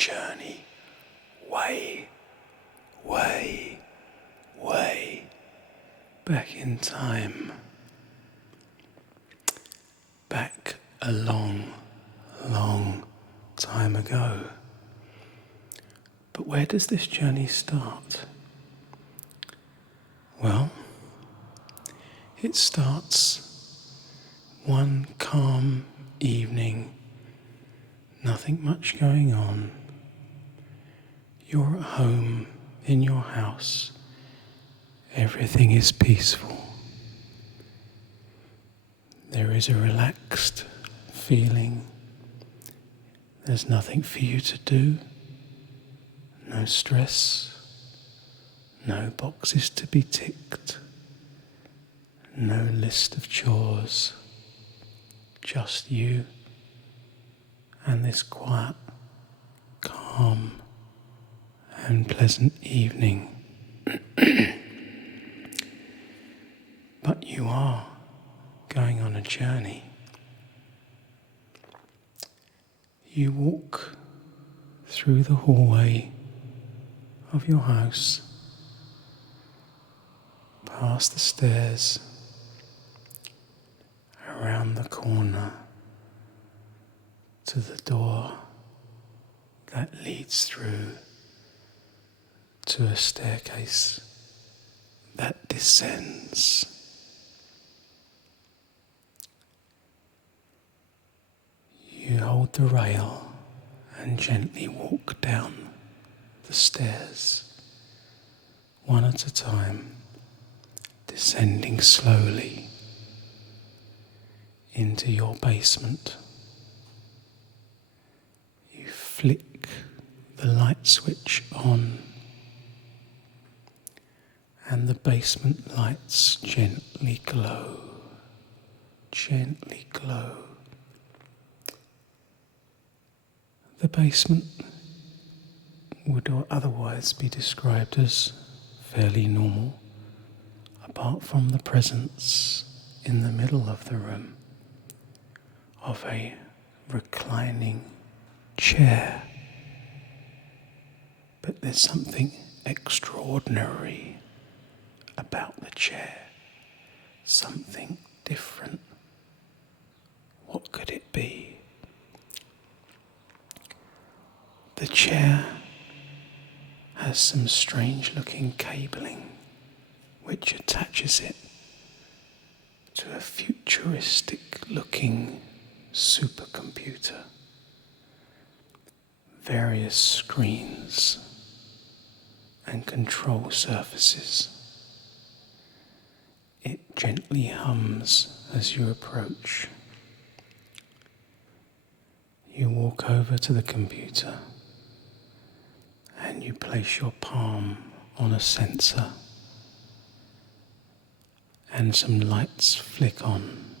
journey way, way, way back in time. Back a long, long time ago. But where does this journey start? Well, it starts one calm evening, nothing much going on. You're at home in your house, everything is peaceful. There is a relaxed feeling. There's nothing for you to do. No stress. No boxes to be ticked. No list of chores. Just you and this quiet, calm and pleasant evening. But you are going on a journey. You walk through the hallway of your house, past the stairs, around the corner, to the door that leads through to a staircase that descends. You hold the rail and gently walk down the stairs, one at a time, descending slowly into your basement. You flick the light switch on, and the basement lights gently glow, gently glow. The basement would otherwise be described as fairly normal, apart from the presence in the middle of the room of a reclining chair. But there's something extraordinary about the chair, something different. What could it be? The chair has some strange looking cabling which attaches it to a futuristic looking supercomputer. Various screens and control surfaces. It gently hums as you approach. You walk over to the computer and you place your palm on a sensor, and some lights flick on,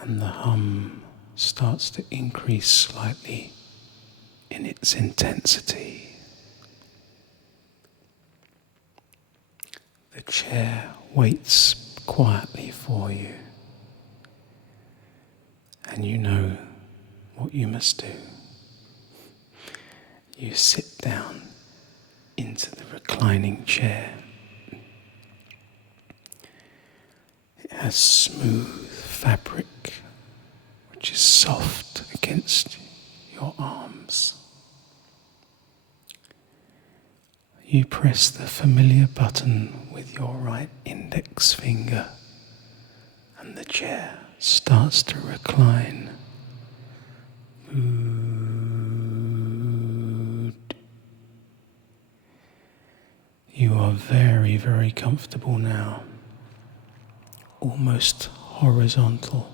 and the hum starts to increase slightly in its intensity. The chair waits quietly for you, and you know what you must do. You sit down into the reclining chair. It has smooth fabric which is soft against your arms. You press the familiar button with your right index finger, and the chair starts to recline. You are very, very comfortable now, almost horizontal.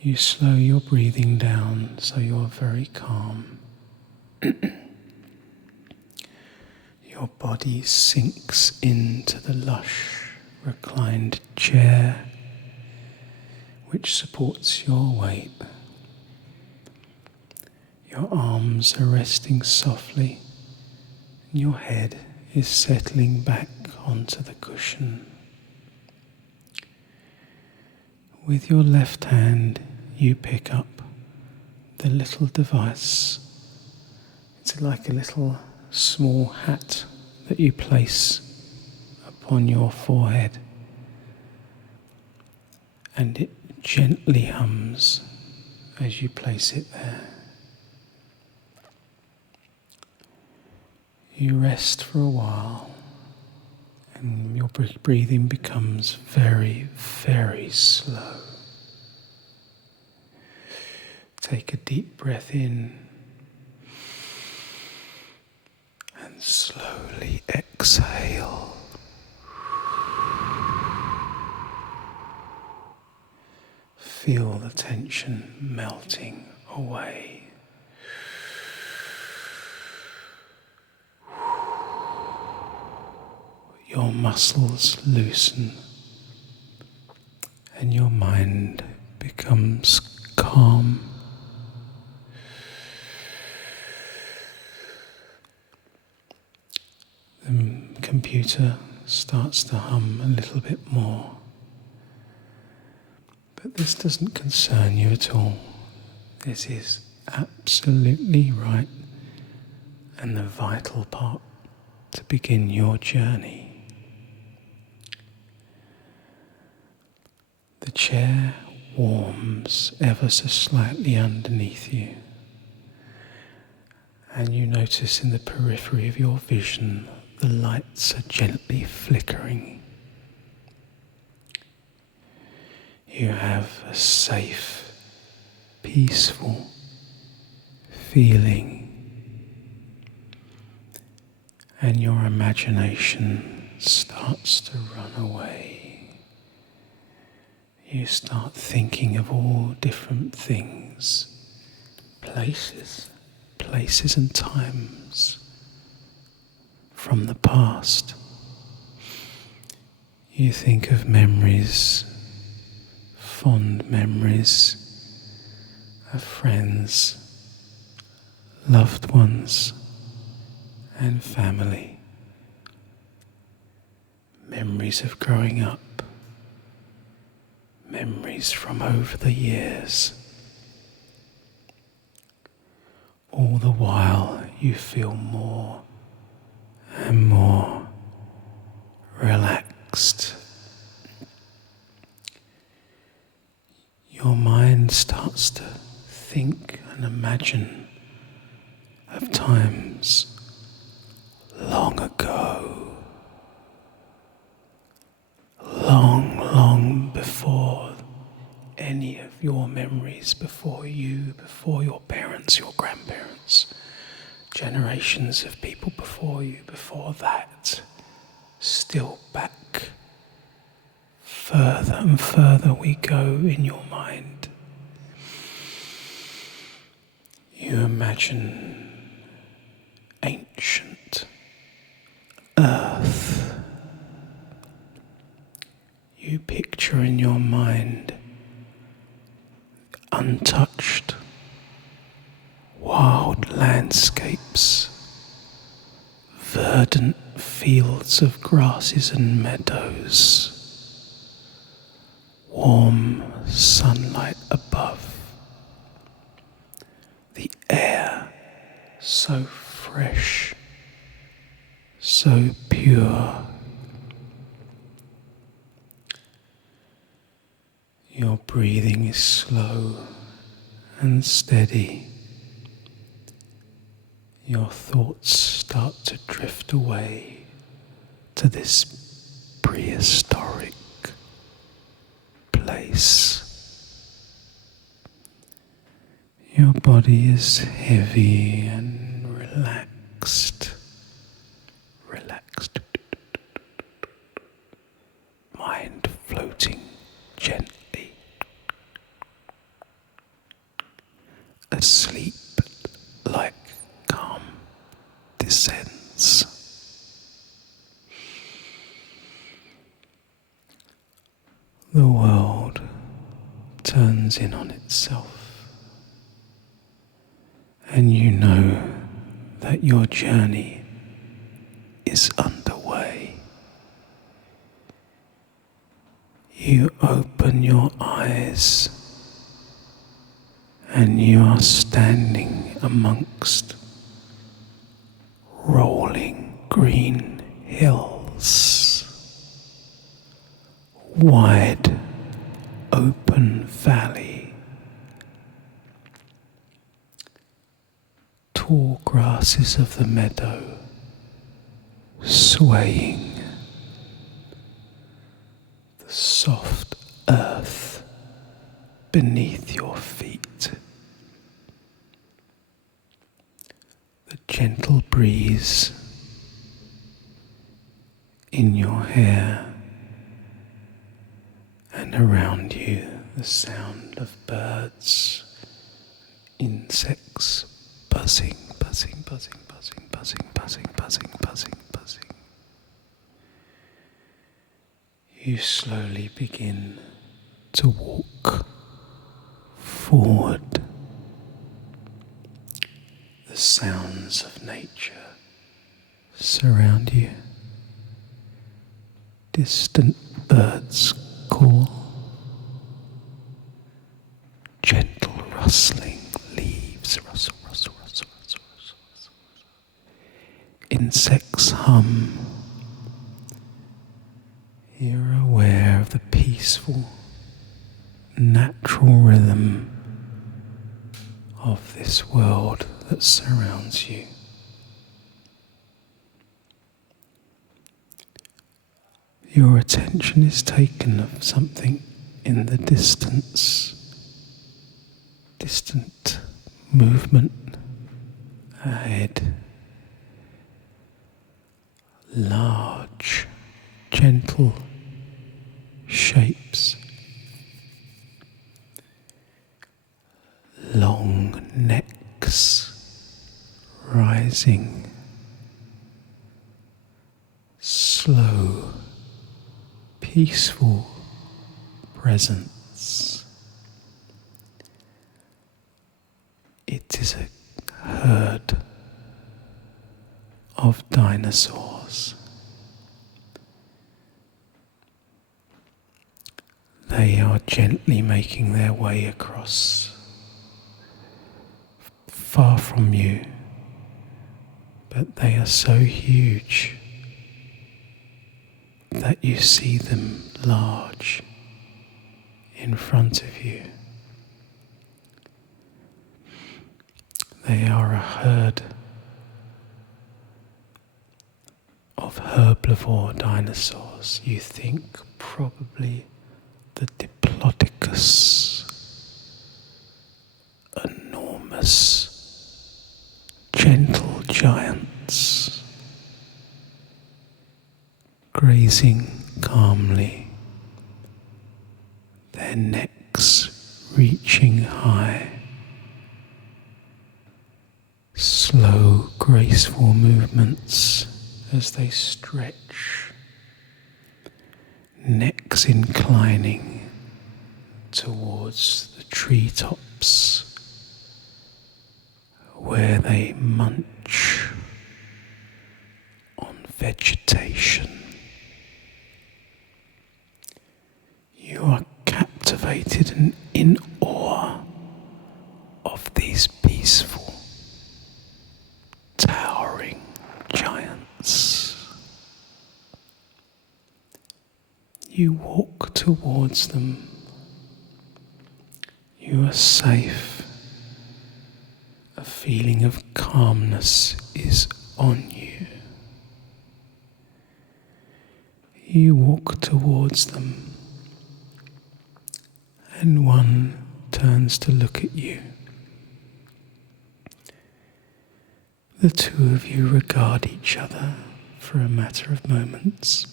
You slow your breathing down so you're very calm. Your body sinks into the lush, reclined chair which supports your weight. Your arms are resting softly, and your head is settling back onto the cushion. With your left hand, you pick up the little device. It's like a little small hat that you place upon your forehead, and it gently hums as you place it there. You rest for a while, and your breathing becomes very, very slow. Take a deep breath in and slowly exhale. Feel the tension melting away. Your muscles loosen and your mind becomes calm. The computer starts to hum a little bit more, but this doesn't concern you at all. This is absolutely right and the vital part to begin your journey. The chair warms ever so slightly underneath you, and you notice in the periphery of your vision the lights are gently flickering. You have a safe, peaceful feeling, and your imagination starts to run away. You start thinking of all different things, places and times from the past. You think of memories, fond memories of friends, loved ones, and family. Memories of growing up. Memories from over the years. All the while you feel more and more relaxed. Your mind starts to think and imagine of times long ago, long before any of your memories, before you, before your parents, your grandparents, generations of people before you, before that, still back. Further and further we go in your mind. You imagine ancient earth. You picture in your mind untouched wild landscapes, verdant fields of grasses and meadows, warm sunlight above, the air so fresh, so pure. Your breathing is slow and steady. Your thoughts start to drift away to this prehistoric place. Your body is heavy and relaxed. Mind floating gently. Asleep like calm descends. The world turns in on itself, and you know that your journey is underway. You open your eyes and you are standing amongst rolling green hills, wide open valley, tall grasses of the meadow swaying, the soft earth beneath your feet, the gentle breeze in your hair, and around you the sound of birds, insects buzzing, buzzing, buzzing, buzzing, buzzing, buzzing, buzzing, buzzing, buzzing. You slowly begin to walk forward. The sounds of nature surround you. Distant birds call, gentle rustling leaves rustle, rustle, rustle, rustle, rustle, rustle. Insects hum. You're aware of the peaceful, natural rhythm of this world that surrounds you. Your attention is taken of something in the distance, distant movement ahead. Large, gentle shapes, long necks rising, slow, peaceful presence. It is a herd of dinosaurs. They are gently making their way across, far from you, but they are so huge that you see them large in front of you. They are a herd of herbivore dinosaurs. You think probably the Diplodocus, enormous, gentle giants, grazing calmly, their necks reaching high, slow, graceful movements as they stretch, necks inclining towards the treetops, where they munch on vegetation. You are captivated and in awe of these peaceful, towering giants. You walk towards them. You are safe. A feeling of calmness is on you. You walk towards them, and one turns to look at you. The two of you regard each other for a matter of moments,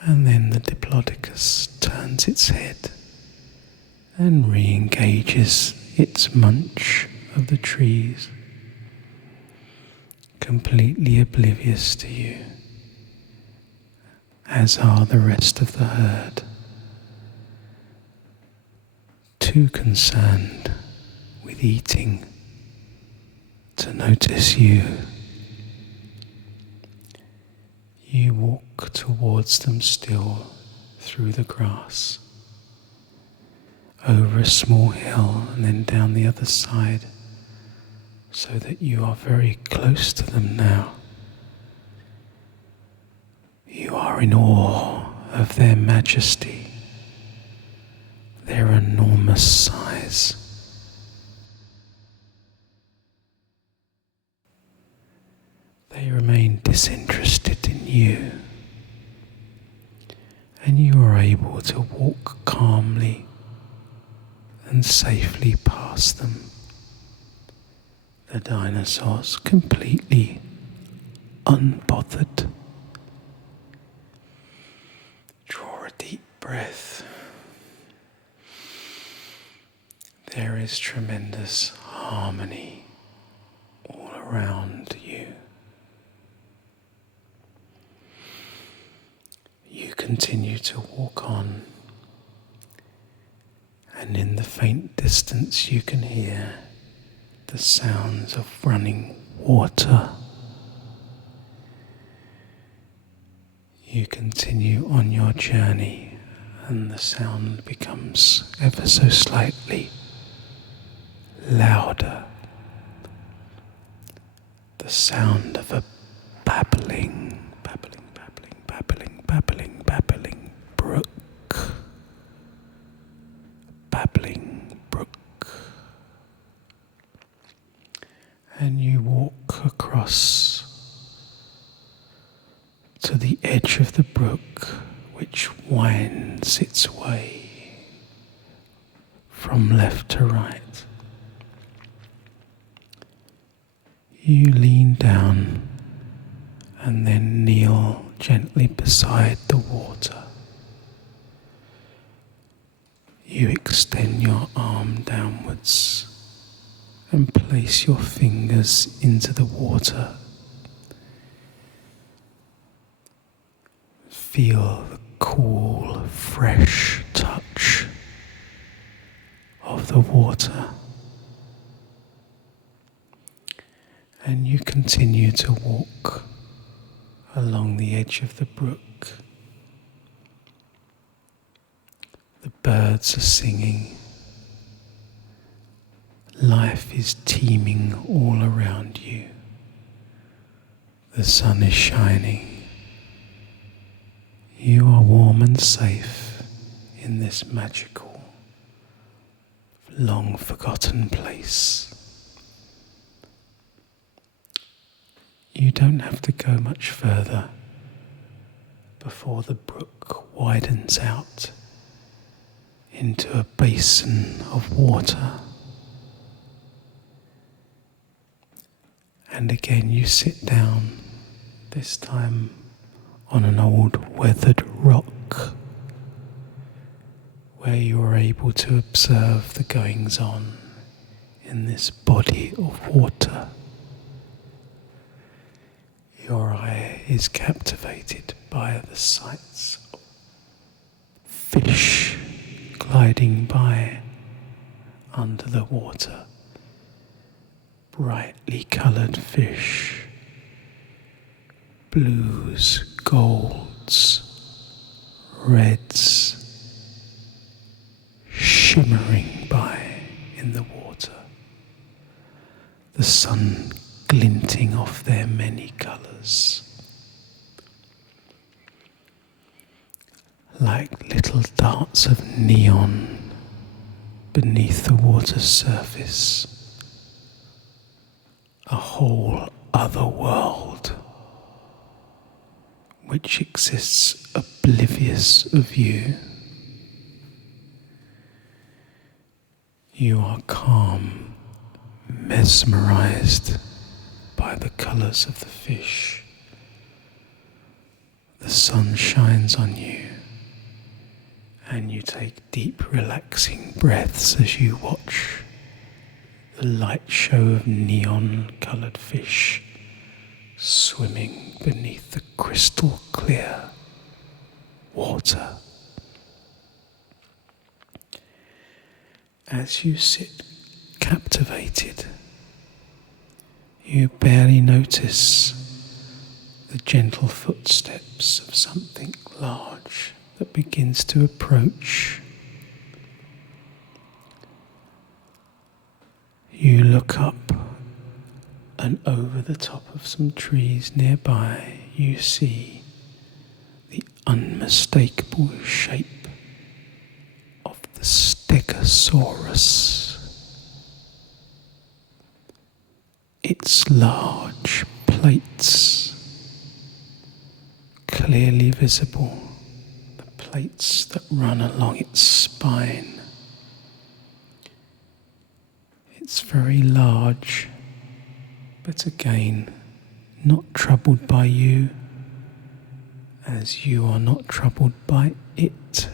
and then the Diplodocus turns its head and re-engages its munch of the trees, completely oblivious to you, as are the rest of the herd, too concerned with eating to notice you. You walk towards them still through the grass. over a small hill and then down the other side, so that you are very close to them now. You are in awe of their majesty, their enormous size. They remain disinterested in you, and you are able to walk calmly and safely past them. The dinosaurs completely unbothered. Draw a deep breath. There is tremendous harmony all around you. You continue to walk on, and in the faint distance you can hear the sounds of running water. You continue on your journey, and the sound becomes ever so slightly louder. The sound of a babbling brook. Babbling brook. And you walk across to the edge of the brook, which winds its way from left to right. You lean down and then kneel gently beside the water. You extend your arm downwards and place your fingers into the water. Feel the cool, fresh touch of the water. And you continue to walk along the edge of the brook. The birds are singing. Life is teeming all around you. The sun is shining. You are warm and safe in this magical, long forgotten place. You don't have to go much further before the brook widens out into a basin of water. And again you sit down, this time on an old weathered rock, where you are able to observe the goings on in this body of water. Your eye is captivated by the sights of fish gliding by under the water. Brightly coloured fish, blues, golds, reds, shimmering by in the water. The sun glinting off their many colours, like little darts of neon beneath the water's surface. A whole other world which exists oblivious of you. You are calm, mesmerized by the colours of the fish. The sun shines on you, and you take deep, relaxing breaths as you watch the light show of neon-coloured fish swimming beneath the crystal clear water. As you sit captivated, you barely notice the gentle footsteps of something large that begins to approach. look up, and over the top of some trees nearby, you see the unmistakable shape of the Stegosaurus. Its large plates, clearly visible, the plates that run along its spine. It's very large, but again, not troubled by you, as you are not troubled by it.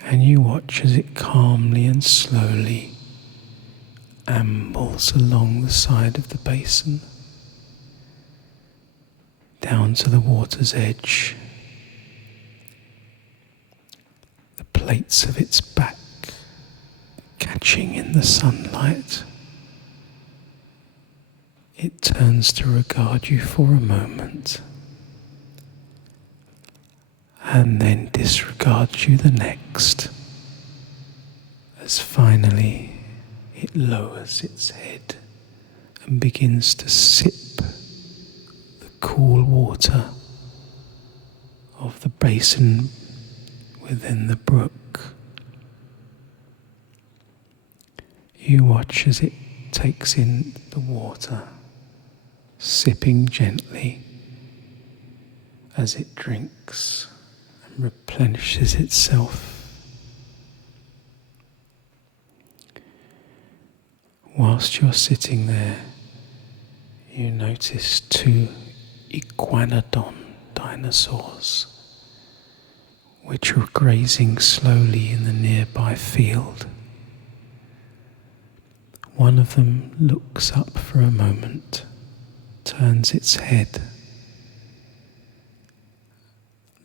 And you watch as it calmly and slowly ambles along the side of the basin, down to the water's edge. The plates of its back catching in the sunlight. It turns to regard you for a moment, and then disregards you the next, as finally it lowers its head and begins to sip the cool water of the basin within the brook. You watch as it takes in the water, sipping gently as it drinks and replenishes itself. Whilst you're sitting there, you notice 2 Iguanodon dinosaurs, which are grazing slowly in the nearby field. One of them looks up for a moment, turns its head,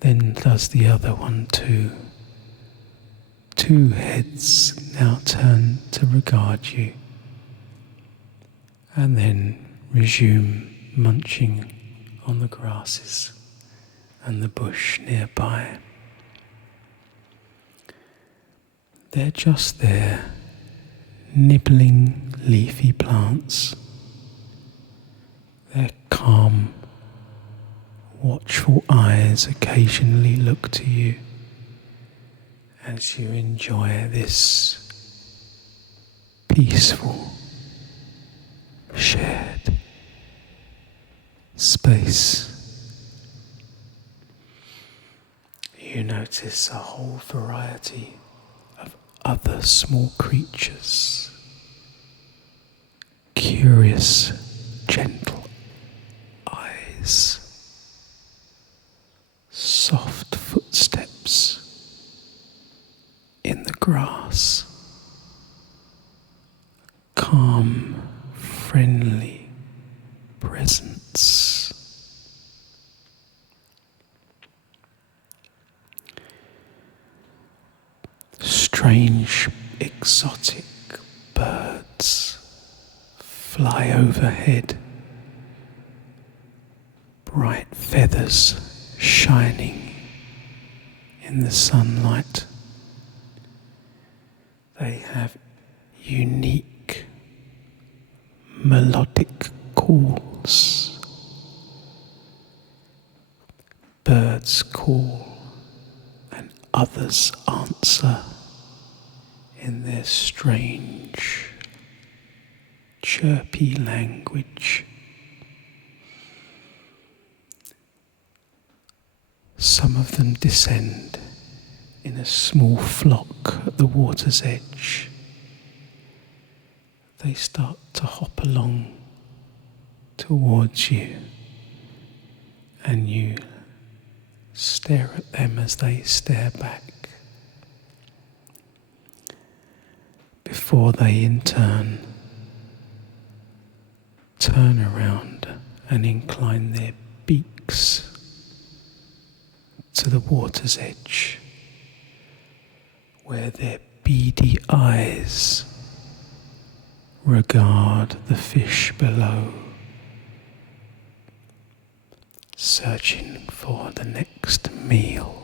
then does the other one too. 2 heads now turn to regard you, and then resume munching on the grasses and the bush nearby. They're just there, nibbling leafy plants. Their calm, watchful eyes occasionally look to you as you enjoy this peaceful, shared space. You notice a whole variety of other small creatures, curious, gentle eyes, soft footsteps in the grass, calm, friendly presence. Strange, exotic birds fly overhead, bright feathers shining in the sunlight. They have unique melodic calls. Birds call and others answer in their strange, chirpy language. Some of them descend in a small flock at the water's edge. They start to hop along towards you, and you stare at them as they stare back, before they in turn turn around and incline their beaks to the water's edge, where their beady eyes regard the fish below, searching for the next meal.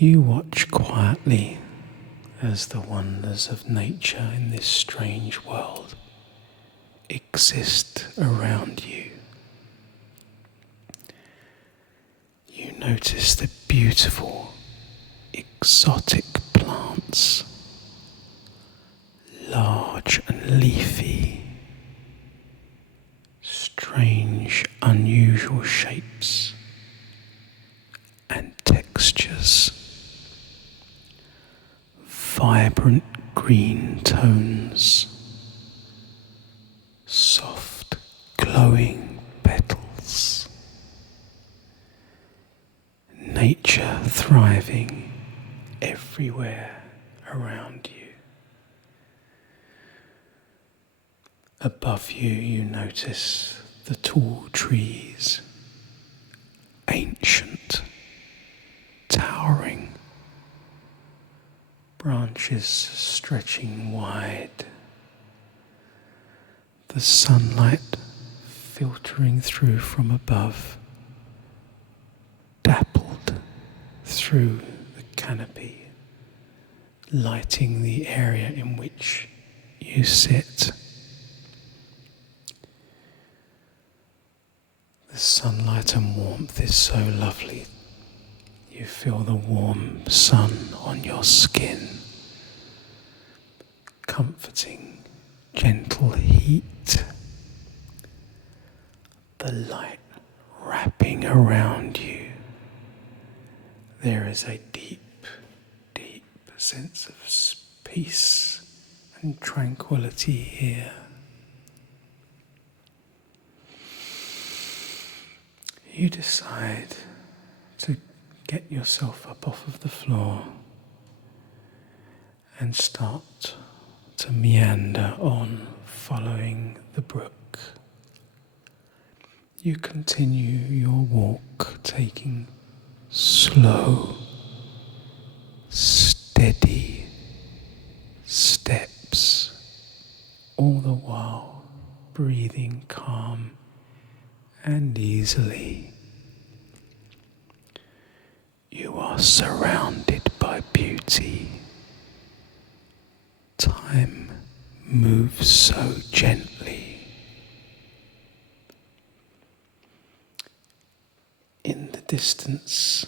You watch quietly as the wonders of nature in this strange world exist around you. You notice the beautiful, exotic plants, large and leafy, strange, unusual shapes and textures, vibrant green tones, soft, glowing petals, nature thriving everywhere around you. Above you, you notice the tall trees, ancient, towering, branches stretching wide, the sunlight filtering through from above, dappled through the canopy, lighting the area in which you sit. The sunlight and warmth is so lovely. You feel the warm sun on your skin, comforting, gentle heat. The light wrapping around you. There is a deep, deep sense of peace and tranquility here. You decide to get yourself up off of the floor and start to meander on, following the brook. You continue your walk, taking slow, steady steps, all the while breathing calm and easily. You are surrounded by beauty. Time moves so gently. In the distance,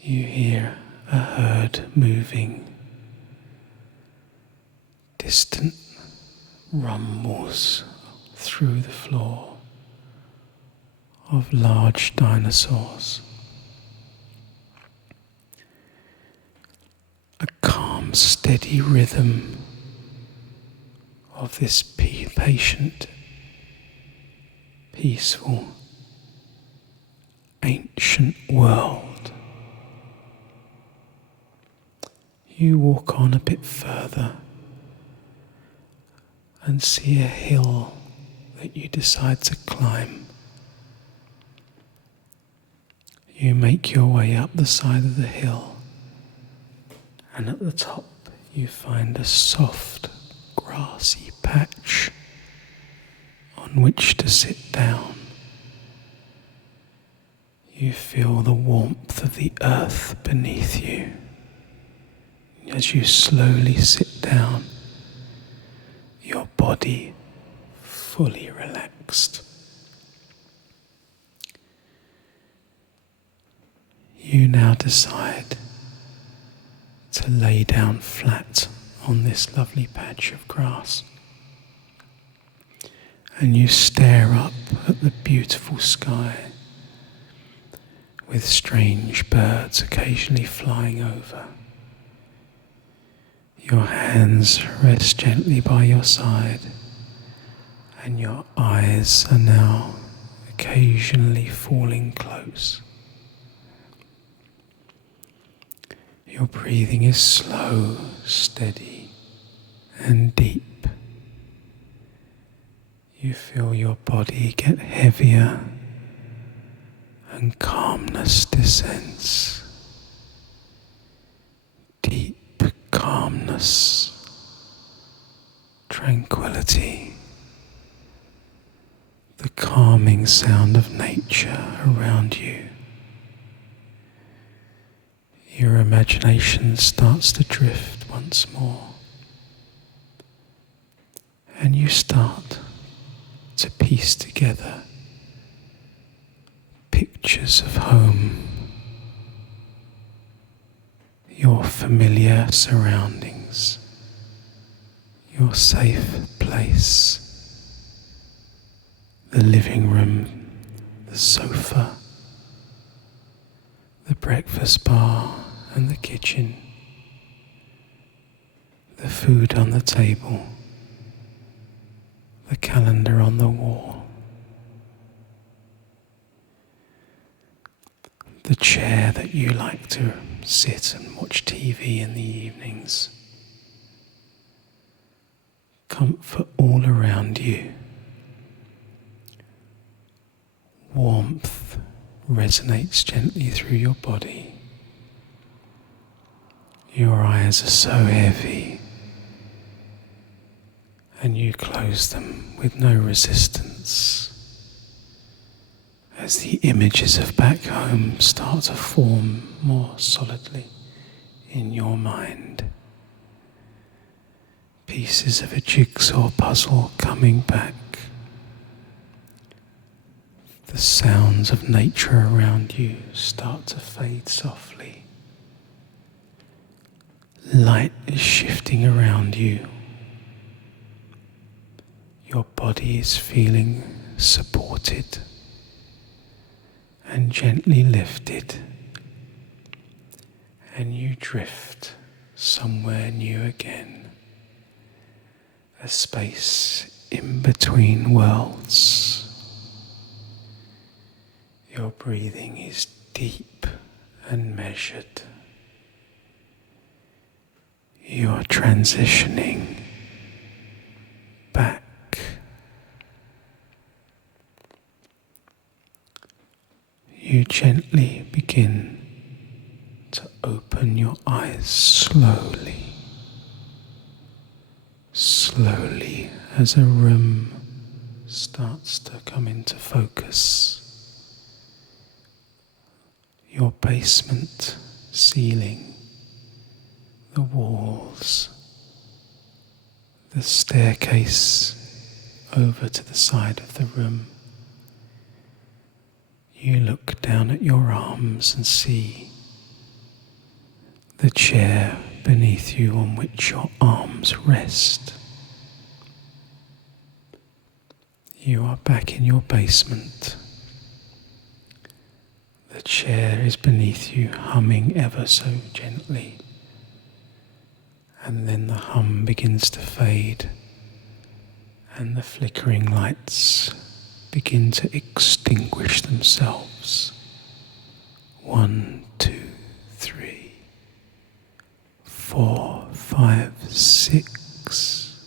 you hear a herd moving. Distant rumbles through the floor of large dinosaurs. A calm, steady rhythm of this patient, peaceful, ancient world. You walk on a bit further and see a hill that you decide to climb. You make your way up the side of the hill, and at the top you find a soft, grassy patch on which to sit down. You feel the warmth of the earth beneath you as you slowly sit down, your body fully relaxed. You now decide to lay down flat on this lovely patch of grass, and you stare up at the beautiful sky with strange birds occasionally flying over. Your hands rest gently by your side, and your eyes are now occasionally falling close. Your breathing is slow, steady, and deep. You feel your body get heavier, and calmness descends. Deep calmness, tranquility, the calming sound of nature around you. You're imagination starts to drift once more, and you start to piece together pictures of home, your familiar surroundings, your safe place, the living room, the sofa, the breakfast bar and the kitchen, the food on the table, the calendar on the wall, the chair that you like to sit and watch TV in the evenings. Comfort all around you. Warmth resonates gently through your body. Your eyes are so heavy, and you close them with no resistance as the images of back home start to form more solidly in your mind. Pieces of a jigsaw puzzle coming back. The sounds of nature around you start to fade softly. Light is shifting around you. Your body is feeling supported and gently lifted, and you drift somewhere new again, a space in between worlds. Your breathing is deep and measured. You're transitioning back. You gently begin to open your eyes slowly, slowly, as a room starts to come into focus. Your basement ceiling, the walls, the staircase over to the side of the room. You look down at your arms and see the chair beneath you on which your arms rest. You are back in your basement. The chair is beneath you, humming ever so gently. And then the hum begins to fade, and the flickering lights begin to extinguish themselves. 1, 2, 3, 4, 5, 6.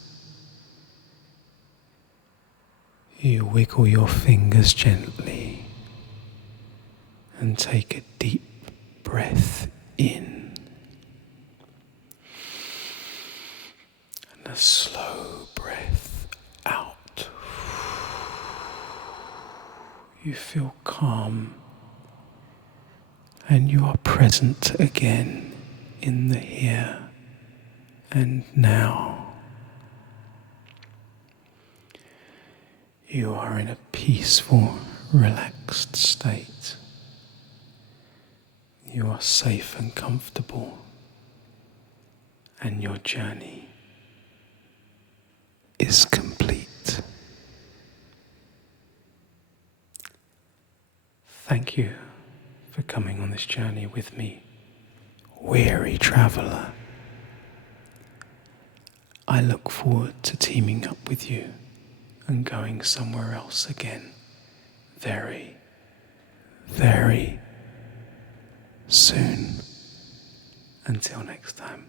You wiggle your fingers gently and take a deep breath in and a slow breath out. You feel calm and you are present again in the here and now. You are in a peaceful, relaxed state. You are safe and comfortable, and your journey is complete. Thank you for coming on this journey with me, weary traveller. I look forward to teaming up with you and going somewhere else again very, very soon. Until next time.